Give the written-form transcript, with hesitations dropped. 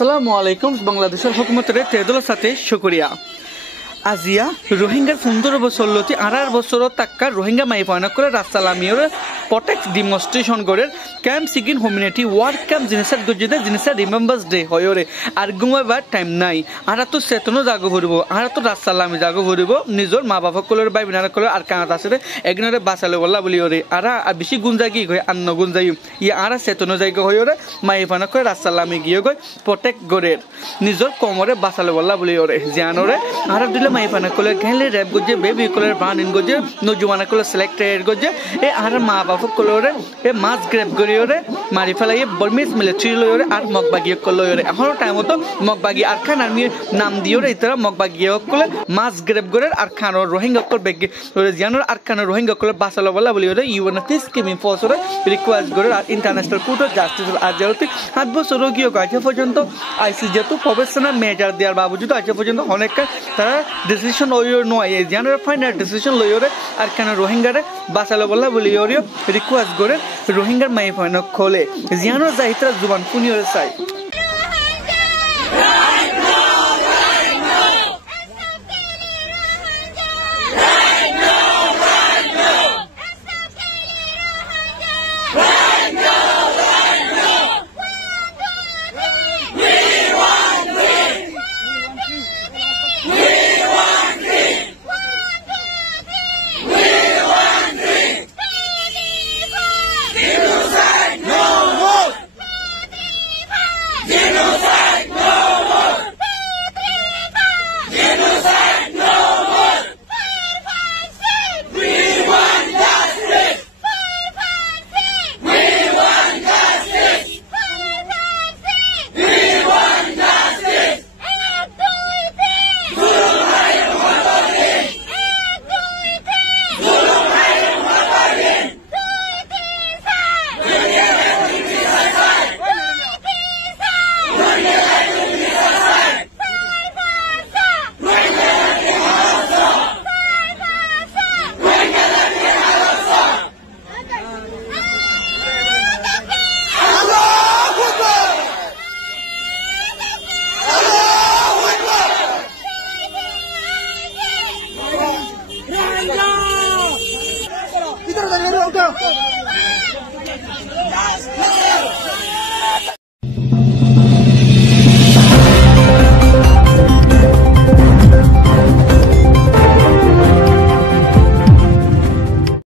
আসসালামু আলাইকুম বাংলাদেশের হুকুমতের তেদুলের সাথে শুকরিয়া আজিয়া রোহিঙ্গার 15 বছর লতি 18 বছর তাক্কা রোহিঙ্গা মাই পায়না করে রাস্তালামিয়র প্রটেক্ট ডিমনস্ট্রেশন করে ক্যাম্প সিগিন কমিউনিটি ওয়ার্ক ক্যাম্প জিনিসের গজেদে জিনিসের রিমেম্বার্স ডে হয়রে আর গুমাবার টাইম নাই আরা তো সেতনো জাগো ভরিব আরা তো রাস্তালামি জাগো ভরিব নিজর মা বাবা কলর বাই বিনার কলর আর কানাত আছে এগনরে বাসালে বল্লা বলি ওরে আরা বেশি গুঞ্জাগি কই আন্ন গুঞ্জাই ই আরা সেতনো জায়গা হয়রে মাই পায়না করে রাস্তালামি গিয়ে গই প্রটেক্ট গরের নিজর কোমরে বাসালে বল্লা বলি ওরে জানোরে আরা দিলে মাই পায়না কলর গেলে র‍্যাপ গজে বেবি কলর বানিন গজে নজুমানা কলর সিলেক্টেড গজে এ আর মা বাবা কলরে এ মাছ গ্রেপ গরিওরে মারি ফেলাই বর্মিস মিলিটারি লয়রে আর মগবাগি কলয়রে এখন টাইম মতো মগবাগি আর খান আমি নাম দিওরে ইতরা মগবাগি কলে মাছ গ্রেপ গরের আর খান রোহিঙ্গা কল বেগ জানোর আর খান রোহিঙ্গা কল বাসালো বলা বলিওরে ইউএনএফ স্কিমিং ফোর্সরে রিকোয়েস্ট করে আর ইন্টারন্যাশনাল কোর্ট অফ জাস্টিস আদালতে 7 বছর গিয়ে কাছে পর্যন্ত আইসিজে তো প্রফেশনাল মেজার দেওয়ার বাবজুদ আছে পর্যন্ত অনেক তারা ডিসিশন লয়র নয় জানোর ফাইনাল ডিসিশন লয়রে আর খান রোহিঙ্গারে বাসালো বলা বলিওরে রিকোয়েস্ট করে রোহিঙ্গার মাই ফাইনা খোলে জিয়ানো জাহিত্রা জুবান কুনিয়রে চাই Go!